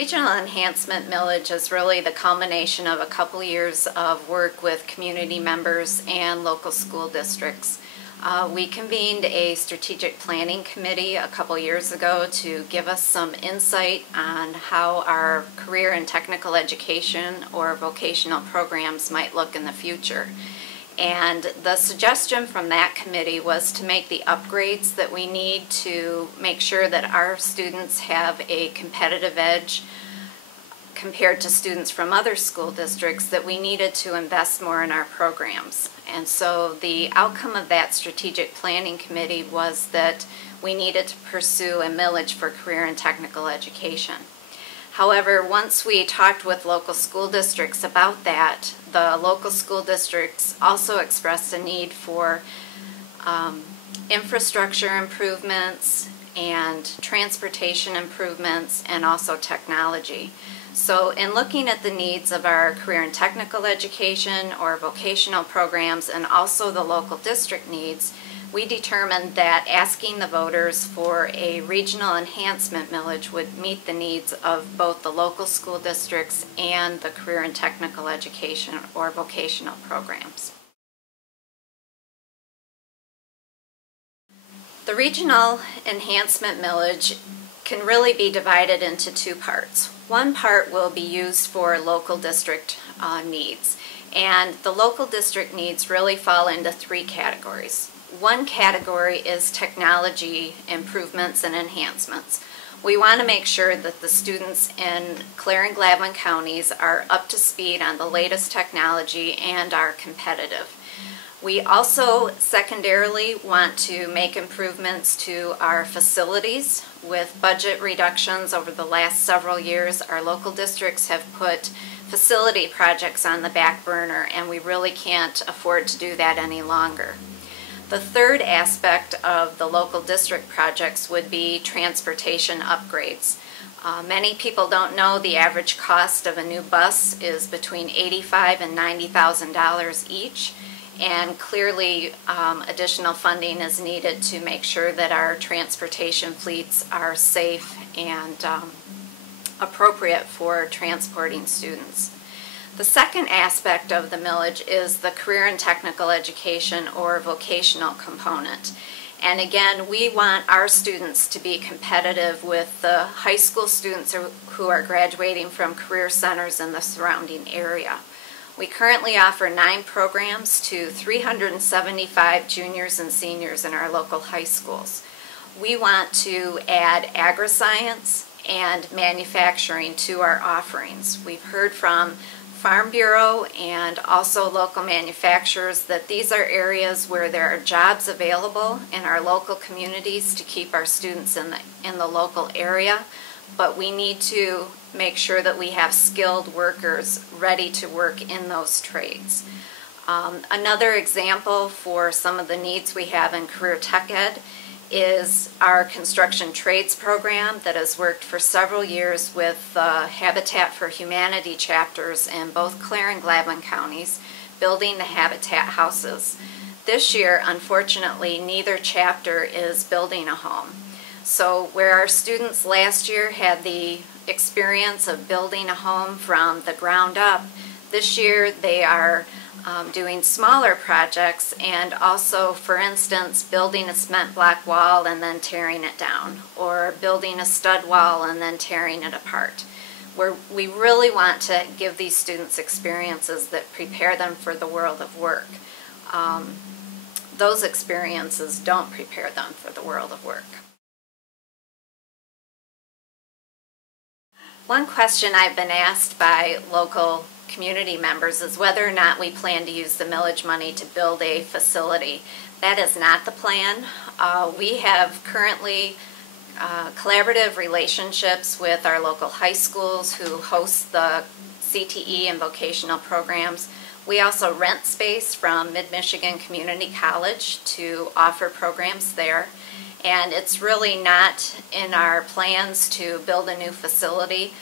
Regional Enhancement Millage is really the culmination of a couple years of work with community members and local school districts. We convened a strategic planning committee a couple years ago to give us some insight on how our career and technical education or vocational programs might look in the future. And the suggestion from that committee was to make the upgrades that we need to make sure that our students have a competitive edge compared to students from other school districts, that we needed to invest more in our programs. And so the outcome of that strategic planning committee was that we needed to pursue a millage for career and technical education. However, once we talked with local school districts about that, the local school districts also expressed a need for infrastructure improvements and transportation improvements and also technology. So in looking at the needs of our career and technical education or vocational programs and also the local district needs, we determined that asking the voters for a regional enhancement millage would meet the needs of both the local school districts and the career and technical education or vocational programs. The regional enhancement millage can really be divided into two parts. One part will be used for local district needs, and the local district needs really fall into three categories. One category is technology improvements and enhancements. We want to make sure that the students in Clare-Gladwin counties are up to speed on the latest technology and are competitive. We also secondarily want to make improvements to our facilities. With budget reductions over the last several years, our local districts have put facility projects on the back burner, and we really can't afford to do that any longer. The third aspect of the local district projects would be transportation upgrades. Many people don't know the average cost of a new bus is between $85,000 and $90,000 each. And clearly additional funding is needed to make sure that our transportation fleets are safe and appropriate for transporting students. The second aspect of the millage is the career and technical education or vocational component. And again, we want our students to be competitive with the high school students who are graduating from career centers in the surrounding area. We currently offer 9 programs to 375 juniors and seniors in our local high schools. We want to add agri-science and manufacturing to our offerings. We've heard from Farm Bureau and also local manufacturers that these are areas where there are jobs available in our local communities to keep our students in the local area, but we need to make sure that we have skilled workers ready to work in those trades. Another example for some of the needs we have in career tech ed is our construction trades program that has worked for several years with Habitat for Humanity chapters in both Clare and Gladwin counties, building the Habitat houses. This year, unfortunately, neither chapter is building a home. So where our students last year had the experience of building a home from the ground up, this year they are doing smaller projects and also, for instance, building a cement block wall and then tearing it down, or building a stud wall and then tearing it apart. We really want to give these students experiences that prepare them for the world of work. Those experiences don't prepare them for the world of work. One question I've been asked by local community members is whether or not we plan to use the millage money to build a facility. That is not the plan. We have currently collaborative relationships with our local high schools who host the CTE and vocational programs. We also rent space from Mid-Michigan Community College to offer programs there. And it's really not in our plans to build a new facility.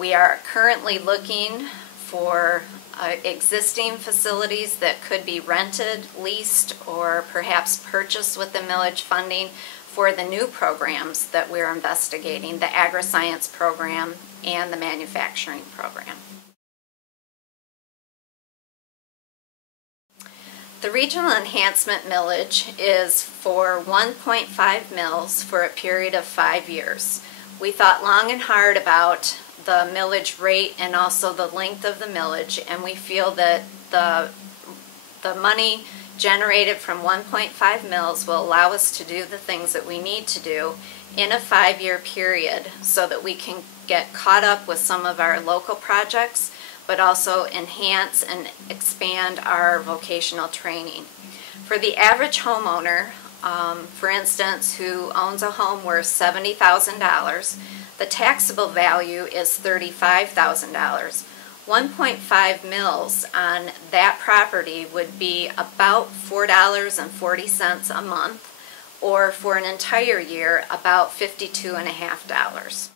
We are currently looking for existing facilities that could be rented, leased, or perhaps purchased with the millage funding for the new programs that we're investigating, the agri-science program and the manufacturing program. The regional enhancement millage is for 1.5 mils for a period of 5 years. We thought long and hard about the millage rate and also the length of the millage, and we feel that the money generated from 1.5 mils will allow us to do the things that we need to do in a 5-year period so that we can get caught up with some of our local projects, but also enhance and expand our vocational training. For the average homeowner, for instance, who owns a home worth $70,000, the taxable value is $35,000. 1.5 mils on that property would be about $4.40 a month, or for an entire year, about $52.50.